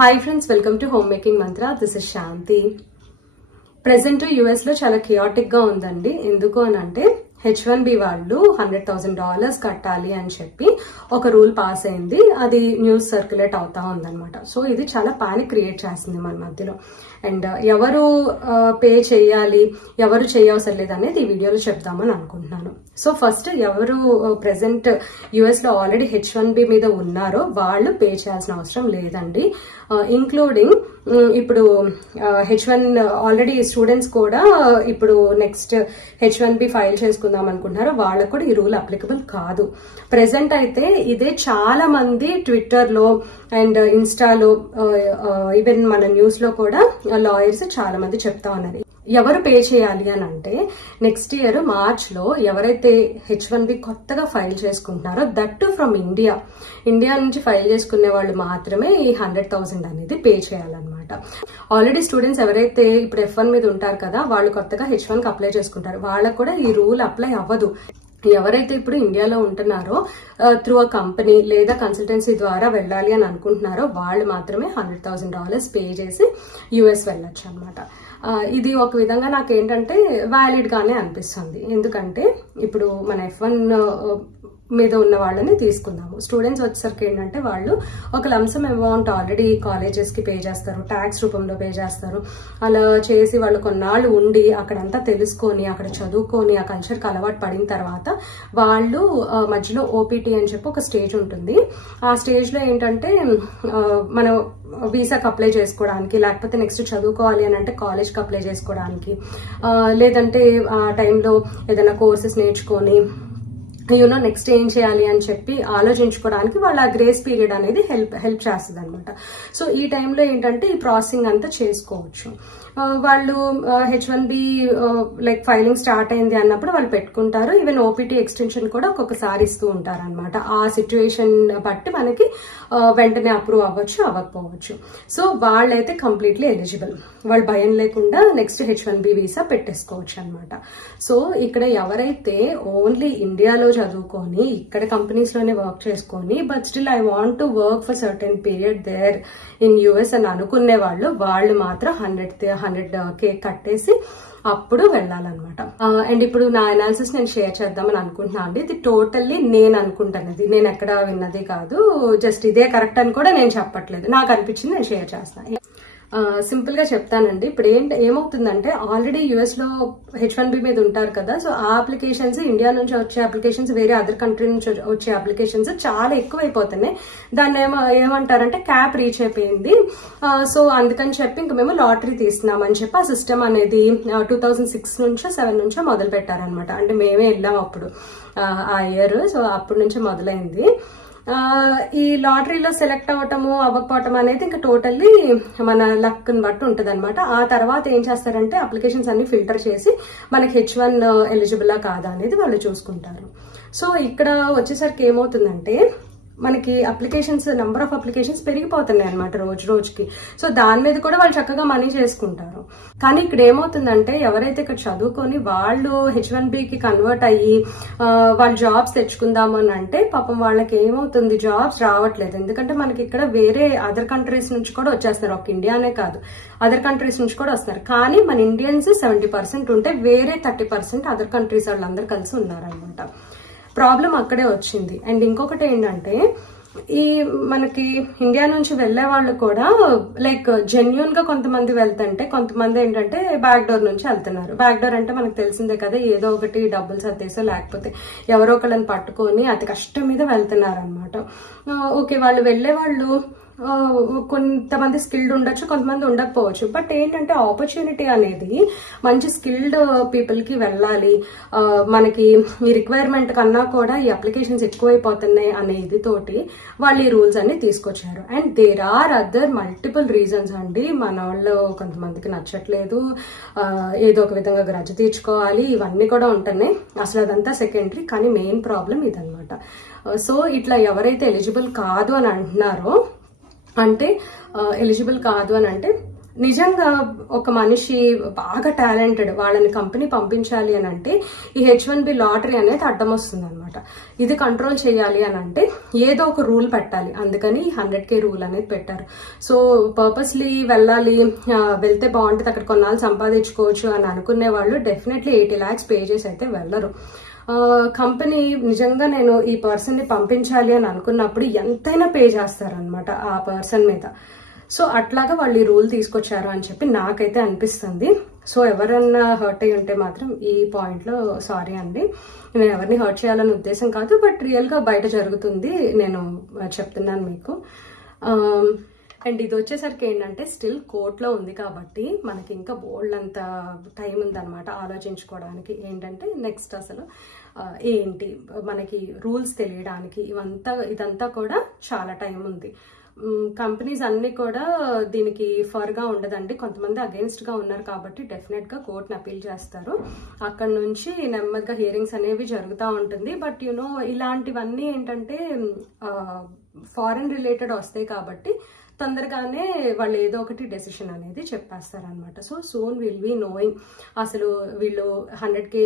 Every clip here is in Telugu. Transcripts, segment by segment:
Hi friends, welcome to Homemaking Mantra. This is Shanti. Present US లో చాలా chaotic గా ఉందండి. ఎందుకు అని అంటే H1B వాళ్ళు $100,000 కట్టాలి అని చెప్పి ఒక రూల్ పాస్ అయింది. అది న్యూస్ సర్క్యులేట్ అవుతా ఉందన్నమాట. సో ఇది చాలా పానిక్ క్రియేట్ చేస్తుంది మన మధ్యలో. అండ్ ఎవరు పే చేయాలి, ఎవరు చేయవసరం లేదు అనేది ఈ వీడియోలో చెప్దామని అనుకుంటున్నాను. సో ఫస్ట్ ఎవరు ప్రెసెంట్ యుఎస్ లో ఆల్రెడీ H1B మీద ఉన్నారో వాళ్ళు పే చేయాల్సిన అవసరం లేదండి. ఇంక్లూడింగ్ ఇప్పుడు H1 ఆల్రెడీ స్టూడెంట్స్ కూడా ఇప్పుడు నెక్స్ట్ H1B ఫైల్ చేసుకుందాం అనుకుంటున్నారో వాళ్ళకు కూడా ఈ రూల్ అప్లికబుల్ కాదు. ప్రెసెంట్ అయితే ఇదే చాలా మంది ట్విట్టర్ లో అండ్ ఇన్స్టాలో ఈవెన్ మన న్యూస్ లో కూడా లాయర్స్ చాలా మంది చెప్తా ఉన్నారు. ఎవరు పే చేయాలి అని అంటే నెక్స్ట్ ఇయర్ మార్చ్ లో ఎవరైతే H1B కొత్తగా ఫైల్ చేసుకుంటున్నారో దట్ ఫ్రమ్ ఇండియా నుంచి ఫైల్ చేసుకునే వాళ్ళు మాత్రమే ఈ 100,000 అనేది పే చేయాలన్నమాట. ఆల్రెడీ స్టూడెంట్స్ ఎవరైతే ఇప్పుడు F1 మీద ఉంటారు కదా వాళ్ళు కొత్తగా H1 కి అప్లై చేసుకుంటారు, వాళ్ళకు కూడా ఈ రూల్ అప్లై అవ్వదు. ఎవరైతే ఇప్పుడు ఇండియాలో ఉంటున్నారో త్రూ అ కంపెనీ లేదా కన్సల్టెన్సీ ద్వారా వెళ్ళాలి అని అనుకుంటున్నారో వాళ్ళు మాత్రమే $100,000 పే చేసి యుఎస్ వెళ్ళొచ్చు అనమాట. ఇది ఒక విధంగా నాకేంటంటే వ్యాలిడ్ గానే అనిపిస్తుంది. ఎందుకంటే ఇప్పుడు మన F1 మీద ఉన్న వాళ్ళని తీసుకుందాము. స్టూడెంట్స్ వచ్చేసరికి ఏంటంటే వాళ్ళు ఒక లంసమ్ అమౌంట్ ఆల్రెడీ కాలేజెస్ కి పే చేస్తారు, ట్యాక్స్ రూపంలో పే చేస్తారు. అలా చేసి వాళ్ళు కొన్నాళ్ళు ఉండి అక్కడంతా తెలుసుకొని అక్కడ చదువుకొని ఆ కల్చర్కి అలవాటు పడిన తర్వాత వాళ్ళు మధ్యలో ఓపీటీ అని చెప్పి ఒక స్టేజ్ ఉంటుంది. ఆ స్టేజ్ లో ఏంటంటే మనం వీసాకి అప్లై చేసుకోవడానికి, లేకపోతే నెక్స్ట్ చదువుకోవాలి అని అంటే కాలేజ్కి అప్లై చేసుకోవడానికి, లేదంటే ఆ టైంలో ఏదైనా కోర్సెస్ నేర్చుకొని నెక్స్ట్ ఏం చేయాలి అని చెప్పి ఆలోచించుకోవడానికి వాళ్ళ గ్రేస్ పీరియడ్ అనేది హెల్ప్ చేస్తుంది అనమాట. సో ఈ టైంలో ఏంటంటే ఈ ప్రాసెసింగ్ అంతా చేసుకోవచ్చు. వాళ్ళు H1B లైక్ ఫైలింగ్ స్టార్ట్ అయింది అన్నప్పుడు వాళ్ళు పెట్టుకుంటారు. ఈవెన్ ఓపీటీ ఎక్స్టెన్షన్ కూడా ఒక్కొక్కసారి ఇస్తూ ఉంటారు అనమాట. ఆ సిచ్యువేషన్ బట్టి మనకి వెంటనే అప్రూవ్ అవ్వచ్చు, అవ్వకపోవచ్చు. సో వాళ్ళైతే కంప్లీట్లీ ఎలిజిబుల్, వాళ్ళు భయం లేకుండా నెక్స్ట్ H1B వీసా పెట్టేసుకోవచ్చు అనమాట. సో ఇక్కడ ఎవరైతే ఓన్లీ ఇండియాలో చదువుకొని ఇక్కడ కంపెనీస్ లోనే వర్క్ చేసుకొని but still I want to work for certain period there in US అని అనుకునే వాళ్ళు మాత్రం 100K కట్టేసి అప్పుడు వెళ్ళాలన్నమాట. అండ్ ఇప్పుడు నా అనాలిసిస్ నేను షేర్ చేద్దామని అనుకుంటున్నాను అండి. ఇది టోటల్లీ నేను అనుకుంటున్నది, నేను ఎక్కడ విన్నది కాదు. జస్ట్ ఇదే కరెక్ట్ అని కూడా నేను చెప్పట్లేదు, నాకు అనిపించింది నేను షేర్ చేస్తాను. సింపుల్ గా చెప్తానండి. ఇప్పుడు ఏమవుతుందంటే ఆల్రెడీ యుఎస్ లో H1B మీద ఉంటారు కదా, సో ఆ అప్లికేషన్స్ ఇండియా నుంచి వచ్చే అప్లికేషన్స్, వేరే అదర్ కంట్రీ నుంచి వచ్చే అప్లికేషన్స్ చాలా ఎక్కువైపోతున్నాయి. దాన్ని ఏమంటారంటే క్యాప్ రీచ్ అయిపోయింది. సో అందుకని చెప్పి ఇంక మేము లాటరీ తీస్తున్నాం అని చెప్పి ఆ సిస్టమ్ అనేది 2006 నుంచో 7 నుంచో మొదలు పెట్టారనమాట. అంటే మేమే వెళ్ళాం అప్పుడు ఆ ఇయర్. సో అప్పటి నుంచి మొదలైంది. ఈ లాటరీలో సెలెక్ట్ అవ్వటము అవ్వకపోవటం అనేది ఇంకా టోటల్లీ మన లక్ ని బట్టి ఉంటది అనమాట. ఆ తర్వాత ఏం చేస్తారంటే అప్లికేషన్స్ అన్ని ఫిల్టర్ చేసి మనకి H1 ఎలిజిబుల్ కాదా అనేది వాళ్ళు చూసుకుంటారు. సో ఇక్కడ వచ్చేసరికి ఏమవుతుందంటే మనకి అప్లికేషన్స్, నెంబర్ ఆఫ్ అప్లికేషన్స్ పెరిగిపోతున్నాయి అనమాట రోజు రోజుకి. సో దాని మీద కూడా వాళ్ళు చక్కగా మనీ చేసుకుంటారు. కానీ ఇక్కడ ఏమవుతుందంటే ఎవరైతే ఇక్కడ చదువుకొని వాళ్ళు H1Bకి కన్వర్ట్ అయ్యి వాళ్ళు జాబ్స్ తెచ్చుకుందాము అని అంటే పాపం వాళ్ళకి ఏమవుతుంది, జాబ్స్ రావట్లేదు. ఎందుకంటే మనకి ఇక్కడ వేరే అదర్ కంట్రీస్ నుంచి కూడా వచ్చేస్తున్నారు, ఒక ఇండియానే కాదు అదర్ కంట్రీస్ నుంచి కూడా వస్తున్నారు. కానీ మన ఇండియన్స్ 70% ఉంటే వేరే 30% అదర్ కంట్రీస్ వాళ్ళందరూ కలిసి ఉన్నారనమాట. ప్రాబ్లం అక్కడే వచ్చింది. అండ్ ఇంకొకటి ఏంటంటే ఈ మనకి ఇండియా నుంచి వెళ్లే వాళ్ళు కూడా లైక్ జెన్యున్ గా కొంతమంది వెళ్తుంటే కొంతమంది ఏంటంటే బ్యాక్ డోర్ నుంచి వెళ్తున్నారు. బ్యాక్ డోర్ అంటే మనకు తెలిసిందే కదా, ఏదో ఒకటి డబ్బులు సర్దేసో లేకపోతే ఎవరో ఒకళ్ళని పట్టుకొని అతి కష్టం మీద వెళ్తున్నారు అనమాట. ఓకే, వాళ్ళు వెళ్లే వాళ్ళు కొంతమంది స్కిల్డ్ ఉండొచ్చు, కొంతమంది ఉండకపోవచ్చు. బట్ ఏంటంటే ఆపర్చునిటీ అనేది మంచి స్కిల్డ్ పీపుల్ కి వెళ్ళాలి. మనకి ఈ రిక్వైర్మెంట్ కన్నా కూడా ఈ అప్లికేషన్స్ ఎక్కువైపోతున్నాయి అనే ఇది తోటి వాళ్ళు ఈ రూల్స్ అన్ని తీసుకొచ్చారు. And there are other multiple reasons అండి. మన వాళ్ళు కొంతమందికి నచ్చట్లేదు, ఏదో ఒక విధంగా గ్రజ్జ తీర్చుకోవాలి, ఇవన్నీ కూడా ఉంటున్నాయి. అసలు అదంతా సెకండరీ, కానీ మెయిన్ ప్రాబ్లం ఇదనమాట. సో ఇట్లా ఎవరైతే ఎలిజిబుల్ కాదు అని అంటున్నారో అంటే ఎలిజిబుల్ కాదు అని అంటే నిజంగా ఒక మనిషి బాగా టాలెంటెడ్ వాళ్ళని కంపెనీ పంపించాలి అని అంటే ఈ H1B లాటరీ అనేది అడ్డం వస్తుంది అనమాట. ఇది కంట్రోల్ చేయాలి అని అంటే ఏదో ఒక రూల్ పెట్టాలి. అందుకని 100K రూల్ అనేది పెట్టారు. సో పర్పస్లీ వెళ్ళాలి, వెళ్తే బాగుంటుంది, అక్కడ కొన్నాళ్ళు సంపాదించుకోవచ్చు అని అనుకునే వాళ్ళు డెఫినెట్లీ 80 lakhs పే చేసి అయితే వెళ్ళరు. కంపెనీ నిజంగా నేను ఈ పర్సన్ ని పంపించాలి అని అనుకున్నప్పుడు ఎంతైనా పే చేస్తారనమాట ఆ పర్సన్ మీద. సో అట్లాగా వాళ్ళు ఈ రూల్ తీసుకొచ్చారు అని చెప్పి నాకైతే అనిపిస్తుంది. సో ఎవరన్నా హర్ట్ అయి ఉంటే మాత్రం ఈ పాయింట్ లో సారీ అండి, నేను ఎవరిని హర్ట్ చేయాలనే ఉద్దేశం కాదు, బట్ రియల్ గా బయట జరుగుతుంది, నేను చెప్తున్నాను మీకు. అండ్ ఇది వచ్చేసరికి ఏంటంటే స్టిల్ కోర్టులో ఉంది కాబట్టి మనకి ఇంకా బోల్డ్ అంత టైం ఉందన్నమాట ఆలోచించుకోవడానికి. ఏంటంటే నెక్స్ట్ అసలు ఏంటి మనకి రూల్స్ తెలియడానికి ఇదంతా కూడా చాలా టైం ఉంది. కంపెనీస్ అన్ని కూడా దీనికి ఫర్ గా ఉండదండి, కొంతమంది అగేన్స్ట్ గా ఉన్నారు కాబట్టి డెఫినెట్ గా కోర్టుని అపీల్ చేస్తారు. అక్కడ నుంచి నెమ్మదిగా హియరింగ్స్ అనేవి జరుగుతూ ఉంటుంది. బట్ యునో ఇలాంటివన్నీ ఏంటంటే ఫారెన్ రిలేటెడ్ వస్తాయి కాబట్టి తొందరగానే వాళ్ళు ఏదో ఒకటి డెసిషన్ అనేది చెప్పేస్తారనమాట. So soon will be knowing అసలు వీళ్ళు 100K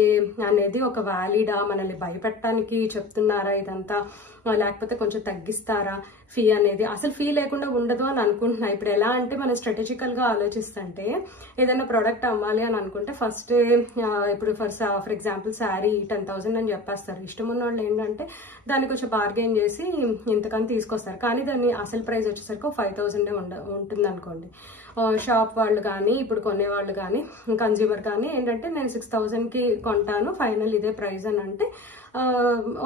అనేది ఒక వ్యాలిడా, మనల్ని భయపెట్టడానికి చెప్తున్నారా ఇదంతా, లేకపోతే కొంచెం తగ్గిస్తారా ఫీ అనేది. అసలు ఫీ లేకుండా ఉండదు అని అనుకుంటున్నా. ఇప్పుడు ఎలా అంటే మనం స్ట్రాటజికల్ గా ఆలోచిస్తుంటే ఏదైనా ప్రోడక్ట్ అమ్మాలి అని అనుకుంటే ఫస్ట్ ఇప్పుడు ఫర్ ఎగ్జాంపుల్ శారీ 10,000 అని చెప్పేస్తారు. ఇష్టం ఉన్న వాళ్ళు ఏంటంటే దాన్ని కొంచెం బార్గెన్ చేసి ఇంతకని తీసుకొస్తారు. కానీ దాన్ని అసలు ప్రైస్ వచ్చేసరికి 5,000 ఉంటుంది అనుకోండి. షాప్ వాళ్ళు కానీ ఇప్పుడు కొనేవాళ్ళు కానీ కన్జ్యూమర్ కానీ ఏంటంటే నేను 6,000కి కొంటాను ఫైనల్ ఇదే ప్రైస్ అని అంటే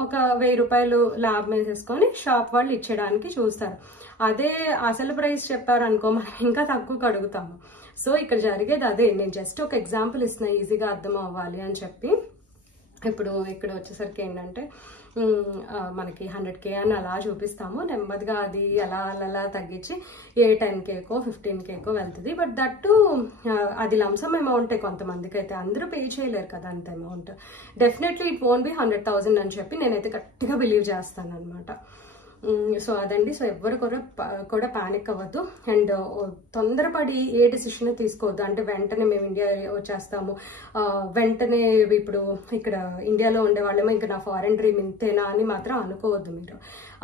ఒక 1,000 రూపాయలు లాభం వేసేసుకొని షాప్ వాళ్ళు ఇచ్చేయడానికి చూస్తారు. అదే అసలు ప్రైస్ చెప్పారనుకో మనం ఇంకా తక్కువకి అడుగుతాము. సో ఇక్కడ జరిగేది అదే. నేను జస్ట్ ఒక ఎగ్జాంపుల్ ఇస్తున్నా ఈజీగా అర్థం అవ్వాలి అని చెప్పి. ఇప్పుడు ఇక్కడ వచ్చేసరికి ఏంటంటే మనకి 100K అని అలా చూపిస్తాము, నెమ్మదిగా అది అలా తగ్గించి 10Kకో 15Kకో వెళ్తుంది. బట్ దట్టు అది లంసమ్ అమౌంటే కొంతమందికి అయితే, అందరూ పే చేయలేరు కదా అంత amount. Definitely it won't be 100,000 అని చెప్పి నేనైతే గట్టిగా బిలీవ్ చేస్తాను అనమాట. సో అదండి. సో ఎవరు కూడా పానిక్ అవ్వద్దు అండ్ తొందరపడి ఏ డిసిషన్ తీసుకోవద్దు. అంటే వెంటనే మేము ఇండియా వచ్చేస్తాము, వెంటనే ఇప్పుడు ఇక్కడ ఇండియాలో ఉండే వాళ్ళేమో ఇంకా నా ఫారెన్ డ్రీమ్ ఇంతేనా అని మాత్రం అనుకోవద్దు మీరు.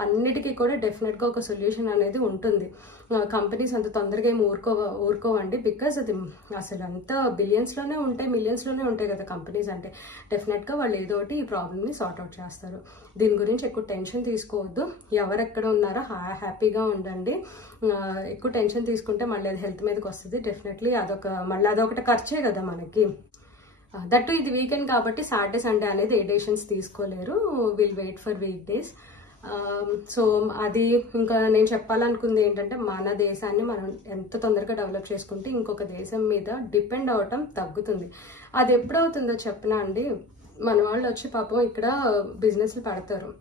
అన్నిటికీ కూడా డెఫినెట్ గా ఒక సొల్యూషన్ అనేది ఉంటుంది. కంపెనీస్ అంత తొందరగా ఏమి ఊరుకోవండి, బికాస్ అది అసలు అంత బిలియన్స్ లోనే ఉంటాయి, మిలియన్స్ లోనే ఉంటాయి కదా కంపెనీస్ అంటే. డెఫినెట్ గా వాళ్ళు ఏదో ఒకటి ఈ ప్రాబ్లమ్ ని సార్ట్అవుట్ చేస్తారు. దీని గురించి ఎక్కువ టెన్షన్ తీసుకోవద్దు. ఎవరెక్కడ ఉన్నారో హ్యాపీగా ఉండండి. ఎక్కువ టెన్షన్ తీసుకుంటే మళ్ళీ అది హెల్త్ మీదకి వస్తుంది. డెఫినెట్లీ మళ్ళీ అదొకటి ఖర్చే కదా మనకి. దట్టు ఇది వీకెండ్ కాబట్టి సాటర్డే సండే అనేది ఏ డెసిషన్స్ తీసుకోలేరు. Will wait for weekdays. So అది ఇంకా నేను చెప్పాలనుకుంది ఏంటంటే మన దేశాన్ని మనం ఎంత తొందరగా డెవలప్ చేసుకుంటే ఇంకొక దేశం మీద డిపెండ్ అవటం తగ్గుతుంది. అది ఎప్పుడవుతుందో చెప్పనా అండి, మన వాళ్ళు వచ్చి పాపం ఇక్కడ బిజినెస్లు పెడతారు.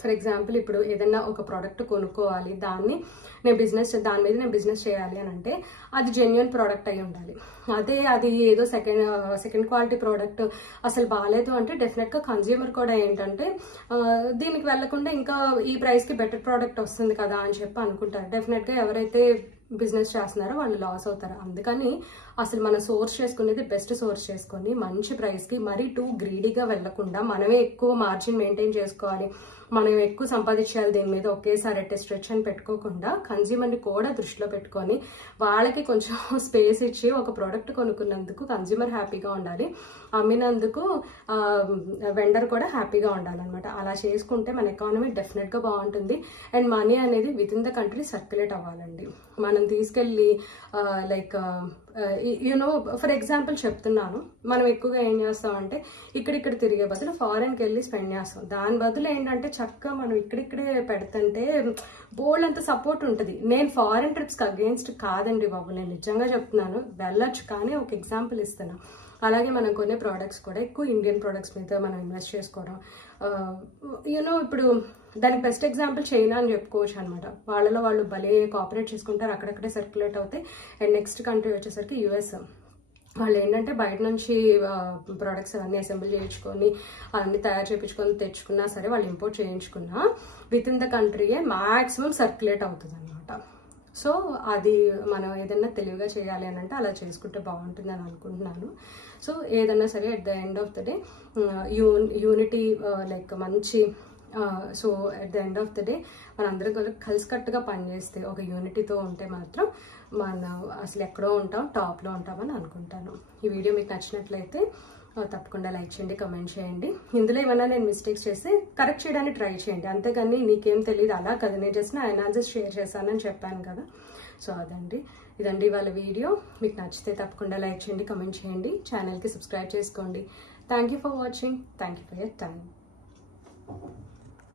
ఫర్ ఎగ్జాంపుల్ ఇప్పుడు ఏదైనా ఒక ప్రోడక్ట్ కొనుక్కోవాలి, దాని మీద నేను బిజినెస్ చేయాలి అని అంటే అది జెన్యున్ ప్రోడక్ట్ అయి ఉండాలి. అది ఏదో సెకండ్ క్వాలిటీ ప్రోడక్ట్ అసలు బాగాలేదు అంటే డెఫినెట్ గా కన్జ్యూమర్ కూడా ఏంటంటే దీనికి వెళ్లకుండా ఇంకా ఈ ప్రైస్ కి బెటర్ ప్రోడక్ట్ వస్తుంది కదా అని చెప్పి అనుకుంటారు. డెఫినెట్ గా ఎవరైతే బిజినెస్ చేస్తున్నారో వాళ్ళు లాస్ అవుతారు. అందుకని అసలు మనం సోర్స్ చేసుకునేది బెస్ట్ సోర్స్ చేసుకొని మంచి ప్రైస్ కి మరీ టూ గ్రీడీగా వెళ్లకుండా మనమే ఎక్కువ మార్జిన్ మెయింటైన్ చేసుకోవాలి, మనం ఎక్కువ సంపాదించాలి, దీని మీద ఒకేసారి స్ట్రెచ్ అని పెట్టుకోకుండా కన్జ్యూమర్ని కూడా దృష్టిలో పెట్టుకొని వాళ్ళకి కొంచెం స్పేస్ ఇచ్చి ఒక ప్రోడక్ట్ కొనుక్కున్నందుకు కన్జ్యూమర్ హ్యాపీగా ఉండాలి, అమ్మినందుకు వెండర్ కూడా హ్యాపీగా ఉండాలన్నమాట. అలా చేసుకుంటే మన ఎకానమీ డెఫినెట్ గా బాగుంటుంది అండ్ మనీ అనేది with in the country circulate అవ్వాలండి. మనం తీసుకెళ్ళి లైక్ యూనో ఫర్ ఎగ్జాంపుల్ చెప్తున్నాను, మనం ఎక్కువగా ఏం చేస్తామంటే ఇక్కడ తిరిగే బదులు ఫారెన్కి వెళ్ళి స్పెండ్ చేస్తాం. దాని బదులు ఏంటంటే చక్కగా మనం ఇక్కడిక్కడే పెడుతుంటే బోల్డ్ అంత సపోర్ట్ ఉంటుంది. నేను ఫారెన్ ట్రిప్స్కి అగేన్స్ట్ కాదండి బాబు, నేను నిజంగా చెప్తున్నాను, వెళ్ళొచ్చు. కానీ ఒక ఎగ్జాంపుల్ ఇస్తాను. అలాగే మనం కొనే ప్రోడక్ట్స్ కూడా ఎక్కువ ఇండియన్ ప్రోడక్ట్స్ మీద మనం ఇన్వెస్ట్ చేసుకోవడం. యూనో ఇప్పుడు దానికి బెస్ట్ ఎగ్జాంపుల్ చైనా అని చెప్పుకోవచ్చు అనమాట. వాళ్ళలో వాళ్ళు భలే కోఆపరేట్ చేసుకుంటారు, అక్కడక్కడే సర్క్యులేట్ అవుతాయి. అండ్ నెక్స్ట్ కంట్రీ వచ్చేసరికి యుఎస్. వాళ్ళు ఏంటంటే బయట నుంచి ప్రోడక్ట్స్ అవన్నీ అసెంబ్లీ చేయించుకొని అవన్నీ తయారు చేయించుకొని తెచ్చుకున్నా సరే, వాళ్ళు ఇంపోర్ట్ చేయించుకున్నా విత్ ఇన్ ద కంట్రీయే మ్యాక్సిమం సర్క్యులేట్ అవుతుంది అనమాట. సో అది మనం ఏదైనా తెలివిగా చేయాలి అని అంటే అలా చేసుకుంటే బాగుంటుంది అని అనుకుంటున్నాను. సో ఏదైనా సరే at the end of the day unity like మంచి so at the end of the day మనందరం కలిసికట్టుగా పనిచేస్తే ఒక యూనిటీతో ఉంటే మాత్రం మనం అసలు ఎక్కడో ఉంటాం, టాప్లో ఉంటామని అనుకుంటాను. ఈ వీడియో మీకు నచ్చినట్లయితే తప్పకుండా లైక్ చేయండి, కమెంట్ చేయండి. ఇందులో ఏమైనా నేను మిస్టేక్స్ చేస్తే కరెక్ట్ చేయడానికి ట్రై చేయండి, అంతేగాని నీకేం తెలియదు అలా కదా, నేను జస్ట్ నా అనాలిసిస్ షేర్ చేశానని చెప్పాను కదా. సో ఇదండి వాళ్ళ వీడియో. మీకు నచ్చితే తప్పకుండా లైక్ చేయండి, కమెంట్ చేయండి, ఛానల్కి సబ్స్క్రైబ్ చేసుకోండి. Thank you for watching. Thank you for your time.